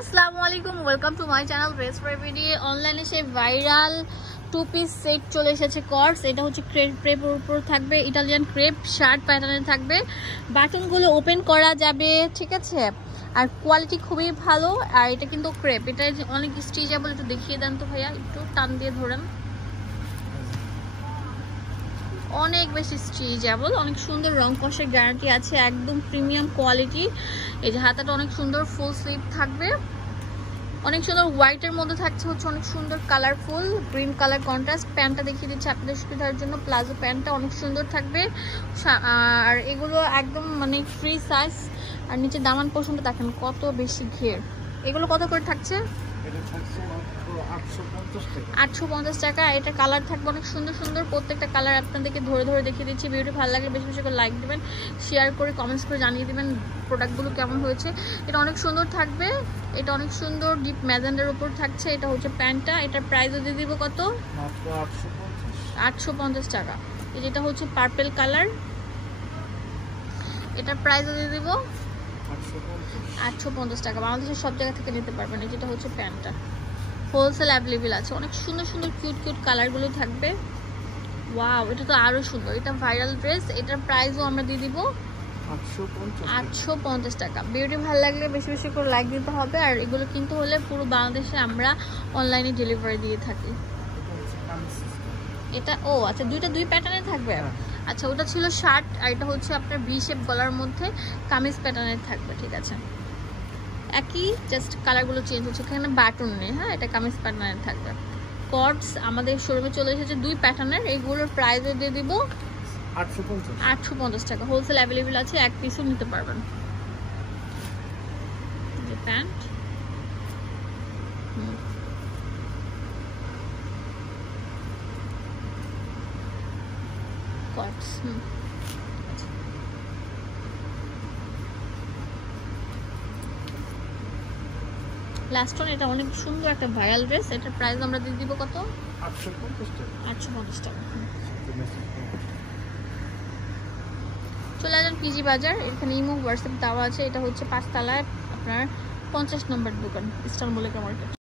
আসসালামু আলাইকুম, welcome to my channel dress for everyday. অনলাইনে সেই ভাইরাল টু পিস সেট চলে এসেছে কর্স। এটা হচ্ছে ক্রেপের উপর থাকবে, ইটালিয়ান ক্রেপ শার্ট প্যাটার্নে থাকবে। বাটনগুলো ওপেন করা যাবে, ঠিক আছে, আর কোয়ালিটি খুবই ভালো। আর এটা কিন্তু ক্রেপ, এটা অনেক স্ট্রেচেবল। একটু দেখিয়ে দেন তো ভাইয়া, একটু টান দিয়ে ধরেন। অনেক বেশি স্ট্রেচেবল, অনেক সুন্দর রং কষের গ্যারান্টি আছে, একদম প্রিমিয়াম কোয়ালিটি। এই যে হাতাটা অনেক সুন্দর ফুল স্লিভ থাকবে, অনেক সুন্দর হোয়াইটের মধ্যে থাকছে হচ্ছে অনেক সুন্দর কালারফুল গ্রিন কালার কন্ট্রাস্ট। প্যান্টটা দেখিয়ে দিচ্ছি আপনাদের সুবিধার জন্য। প্লাজো প্যান্টটা অনেক সুন্দর থাকবে, আর এগুলো একদম মানে ফ্রি সাইজ। আর নিচে দামান পোর্শনটা দেখেন কত বেশি ঘের। এগুলো কত করে থাকছে? 850 টাকা। এটা কালার থাকবে অনেক সুন্দর সুন্দর, প্রত্যেকটা কালার আপনাদেরকে ধরে ধরে দেখিয়ে দিচ্ছি। ভিডিওটি ভালো লাগলে বেশি বেশি করে লাইক দেবেন, শেয়ার করে কমেন্টস করে জানিয়ে দেবেন প্রোডাক্টগুলো কেমন হয়েছে। এটা অনেক সুন্দর থাকবে, এটা অনেক সুন্দর ডিপ ম্যাজেন্ডার উপর থাকছে। এটা হচ্ছে প্যান্টটা, এটার প্রাইসও দিয়ে দিব কত? 850 টাকা। যেটা হচ্ছে পার্পেল কালার, এটার প্রাইসও দিয়ে দিব 850 টাকা। বাংলাদেশের সব জায়গা থেকে নিতে পারবেন। যেটা হচ্ছে প্যান্টটা হোলসেল অ্যাভেলেবেল আছে। অনেক সুন্দর সুন্দর কিউট কিউট কালারগুলো থাকবে। ওয়াও, এটা তো আরো সুন্দর, এটা ভাইরাল ড্রেস। এটার প্রাইসও আমরা দিয়ে দিব 850 টাকা। ভিডিওটি ভালো লাগলে বেশি বেশি করে লাইক দিতে হবে। আর এগুলো কিন্তু হলে পুরো বাংলাদেশে আমরা অনলাইনে ডেলিভারি দিয়ে থাকি। এটা ও আচ্ছা, দুই প্যাটার্নে থাকবে। আচ্ছা, ওটা ছিল শার্ট, আর এটা হচ্ছে আপনার ভি শেপ গলার মধ্যে কামিজ প্যাটার্নের থাকবে, ঠিক আছে। একই, জাস্ট কালারগুলো চেঞ্জ হচ্ছে, এখানে বাটন নেই। হ্যাঁ, এটা কামিজ প্যাটার্নের থাকবে। কর্ডস আমাদের শোরুমে চলে এসেছে দুই প্যাটার্নের। এইগুলোর প্রাইসও দিয়ে দিব 850 টাকা। হোলসেল অ্যাভেলেবেল আছে, এক পিসও নিতে পারবেন। যে প্যান্ট, কর্ডস, লাস্ট ওয়ান। এটা অনেক সুন্দর একটা ভাইরাল ড্রেস। এটার প্রাইস আমরা দিয়ে দিব কত? 850 টাকা। চলে আসেন পিজি বাজার, এখানে ইমো হোয়াটসঅ্যাপ দেওয়া আছে। এটা হচ্ছে 5 তলায় আপনার 50 নম্বর দোকান, ইস্টার্ন মল্লিকা মার্কেট।